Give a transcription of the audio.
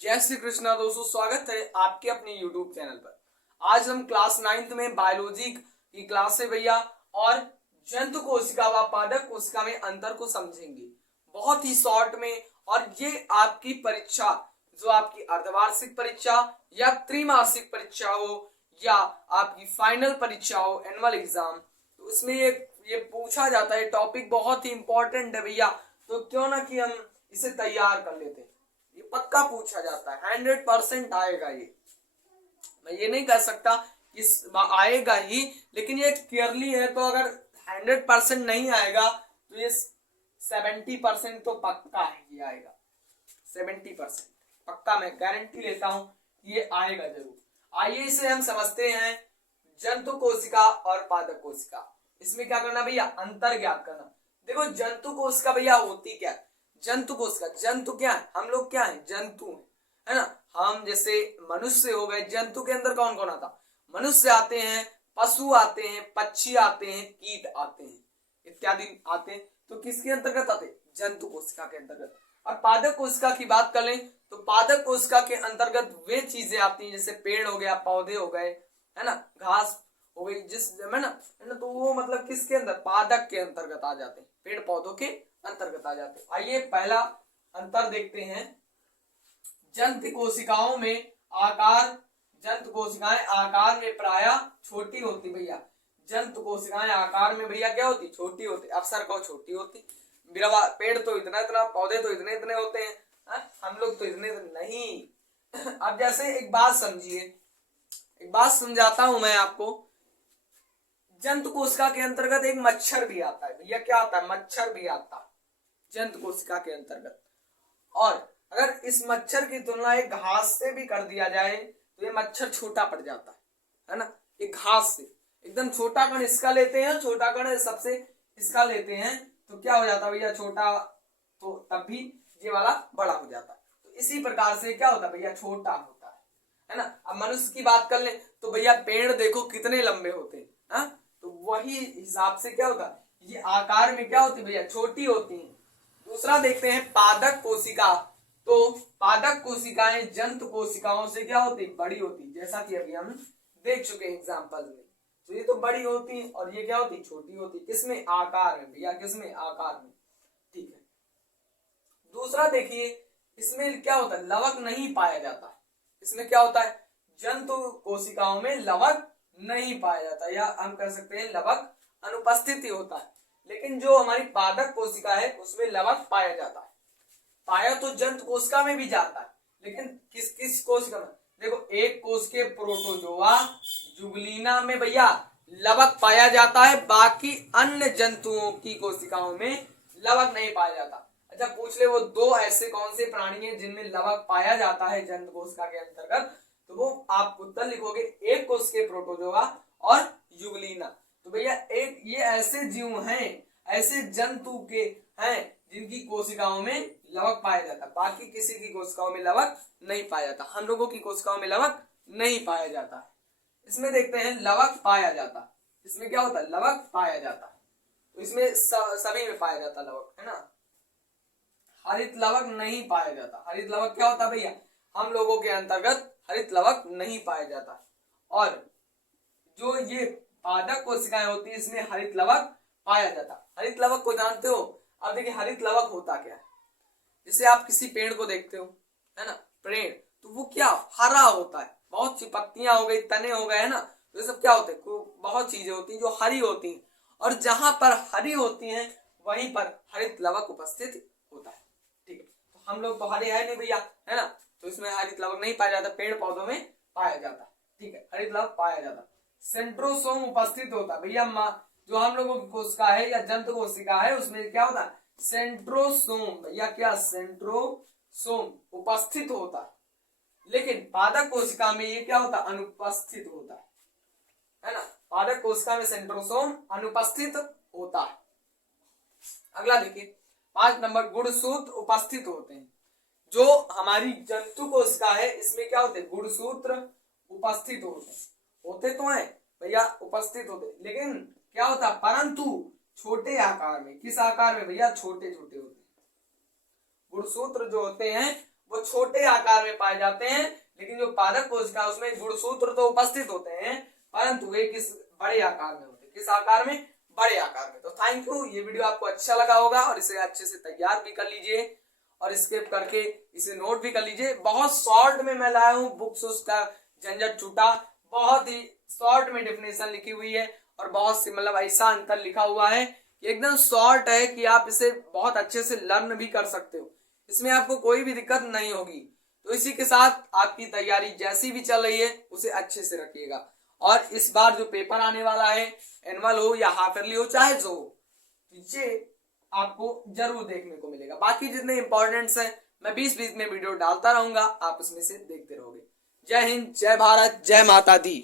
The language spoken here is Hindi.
जय श्री कृष्णा दोस्तों, स्वागत है आपके अपने YouTube चैनल पर। आज हम क्लास 9th में बायोलॉजी की क्लास है भैया, और जंतु कोशिका व पादप कोशिका में अंतर को समझेंगे बहुत ही शॉर्ट में। और ये आपकी परीक्षा, जो आपकी अर्धवार्षिक परीक्षा या त्रिमासिक परीक्षा हो या आपकी फाइनल परीक्षा हो, एनुअल एग्जाम, तो उसमें ये पूछा जाता है। टॉपिक बहुत ही इंपॉर्टेंट है भैया, तो क्यों ना कि हम इसे तैयार कर लेते हैं। ये पक्का पूछा जाता है, 100% आएगा। ये मैं ये नहीं कह सकता इस आएगा ही, लेकिन ये क्लियरली है। तो अगर 100% नहीं आएगा तो ये 70% तो पक्का है, ये आएगा। 70% पक्का, मैं गारंटी लेता हूं ये आएगा जरूर। आइए इसे हम समझते हैं। जंतु कोशिका और पादप कोशिका, इसमें क्या करना भैया, अंतर ज्ञात करना। देखो जंतु कोशिका भैया होती क्या है? जंतु कोशिका, जंतु क्या है? हम लोग क्या है? जंतु है ना। हम जैसे मनुष्य हो गए, जंतु के अंदर कौन कौन आता? मनुष्य आते हैं, पशु आते हैं, पक्षी आते हैं, कीट आते हैं, इत्यादि आते हैं। तो किसके अंतर्गत आते? जंतु कोशिका के अंतर्गत। और पादप कोशिका की बात कर लें तो पादप कोशिका के अंतर्गत वे चीजें आती हैं जैसे पेड़ हो गया, पौधे हो गए, है ना, घास हो गई, जिस है ना, तो वो मतलब किसके अंदर? पादप के अंतर्गत आ जाते हैं, पेड़ पौधों के अंतर्गत आ जाते हैं। आइए पहला अंतर देखते हैं। जंतु कोशिकाओं में आकार, जंतु कोशिकाएं आकार में प्रायः छोटी होती भैया। जंतु कोशिकाएं आकार में भैया क्या होती? छोटी होती। अवसर को छोटी होती। पेड़ तो इतना इतना, पौधे तो इतने इतने होते हैं, हम लोग तो इतने नहीं। अब जैसे एक बात समझिए, एक बात समझाता हूं मैं आपको। जंतु कोशिका के अंतर्गत एक मच्छर भी आता है भैया। क्या आता है? मच्छर भी आता है जंतु कोशिका के अंतर्गत। और अगर इस मच्छर की तुलना एक घास से भी कर दिया जाए तो ये मच्छर छोटा पड़ जाता है ना। एक घास से एकदम छोटा कण इसका लेते हैं, छोटा कण सबसे इसका लेते हैं, तो क्या हो जाता भैया? छोटा, तो तब भी ये वाला बड़ा हो जाता है। तो इसी प्रकार से क्या होता भैया? छोटा होता है ना। अब मनुष्य की बात कर ले तो भैया पेड़ देखो कितने लंबे होते हैं, तो वही हिसाब से क्या होता है, ये आकार में क्या होती भैया? छोटी होती है। दूसरा देखते हैं पादप कोशिका। तो पादप कोशिकाएं जंतु कोशिकाओं से क्या होती? बड़ी होती, जैसा कि अभी हम देख चुके एग्जांपल में। तो ये तो बड़ी होती है और ये क्या होती? छोटी होती। किसमें? आकार में भैया, किसमें? आकार में। ठीक है। दूसरा देखिए, इसमें क्या होता है? लवक नहीं पाया जाता। इसमें क्या होता है? जंतु कोशिकाओं में लवक नहीं पाया जाता, या हम कह सकते हैं लवक अनुपस्थित होता है। लेकिन जो हमारी पादप कोशिका है उसमें लवक पाया जाता है। पाया तो जंतु कोशिका में भी जाता है, लेकिन किस किस कोशिका में? देखो एक कोश के प्रोटोजोआ जुगलीना में भैया लवक पाया जाता है, बाकी अन्य जंतुओं की कोशिकाओं में लवक नहीं पाया जाता। अच्छा पूछ ले, वो दो ऐसे कौन से प्राणी हैं जिनमें लवक पाया जाता है जंतु कोशिका के अंतर्गत? तो वो आप उत्तर लिखोगे, एक कोश के प्रोटोजोआ और युगलीना। तो भैया एक ये ऐसे जीव हैं, ऐसे जंतु के हैं जिनकी कोशिकाओं में लवक पाया जाता, बाकी किसी की कोशिकाओं में लवक नहीं पाया जाता। हम लोगों की कोशिकाओं में लवक नहीं पाया जाता है। इसमें देखते हैं लवक पाया जाता। इसमें क्या होता है? लवक पाया जाता है। तो इसमें सभी में पाया जाता लवक, है ना। हरित लवक नहीं पाया जाता। हरित लवक क्या होता है भैया? हम लोगों के अंतर्गत हरित लवक नहीं पाया जाता। और जो ये पादप कोशिकाएं होती है इसमें हरित लवक पाया जाता। हरित लवक को जानते हो? अब देखिए हरित लवक होता क्या है। जैसे आप किसी पेड़ को देखते हो, है ना, पेड़, तो वो क्या हरा होता है, बहुत सी पत्तियां हो गई, तने हो गए, है ना, तो ये सब क्या होते हैं? बहुत चीजें होती हैं जो हरी होती हैं, और जहां पर हरी होती हैं वहीं पर हरित लवक उपस्थित होता है। ठीक है, तो हम लोग तो हरे है नहीं भैया, है ना, तो इसमें हरित लवक नहीं पाया जाता, पेड़ पौधों में पाया जाता है। ठीक है, हरित लवक पाया जाता। सेंट्रोसोम उपस्थित होता है भैया। जो हम लोगों की कोशिका है या जंतु कोशिका है उसमें क्या होता है? सेंट्रोसोम भैया, क्या? सेंट्रोसोम उपस्थित होता है। लेकिन पादप कोशिका में ये क्या होता है? अनुपस्थित होता है ना। पादप कोशिका में सेंट्रोसोम अनुपस्थित होता है। अगला देखिए 5 नंबर, गुणसूत्र उपस्थित होते हैं। जो हमारी जंतु कोशिका है इसमें क्या होते हैं? गुणसूत्र उपस्थित होते तो है भैया, उपस्थित होते, लेकिन क्या होता? परंतु छोटे आकार में। किस आकार में भैया? छोटे छोटे होते हैं। गुणसूत्र जो होते हैं वो छोटे आकार में पाए जाते हैं, लेकिन जो पादप कोशिका उसमें गुणसूत्र तो उपस्थित होते हैं, परंतु वे किस बड़े आकार में होते हैं, किस आकार में, बड़े आकार में। तो थैंक यू, ये वीडियो आपको अच्छा लगा होगा और इसे अच्छे से तैयार भी कर लीजिए और स्किप करके इसे नोट भी कर लीजिए। बहुत शॉर्ट में मैं लाया हूँ, बुक्स उसका झंझट छूटा, बहुत ही शॉर्ट में डेफिनेशन लिखी हुई है और बहुत सी मतलब ऐसा अंतर लिखा हुआ है एकदम शॉर्ट है कि आप इसे बहुत अच्छे से लर्न भी कर सकते हो, इसमें आपको कोई भी दिक्कत नहीं होगी। तो इसी के साथ आपकी तैयारी जैसी भी चल रही है उसे अच्छे से रखिएगा। और इस बार जो पेपर आने वाला है, एनुअल हो या हाफ ईयरली हो चाहे जो हो, ये आपको जरूर देखने को मिलेगा। बाकी जितने इंपॉर्टेंट्स हैं मैं 20-20 में वीडियो डालता रहूंगा, आप उसमें से देखते रहोगे। जय हिंद, जय भारत, जय माता दी।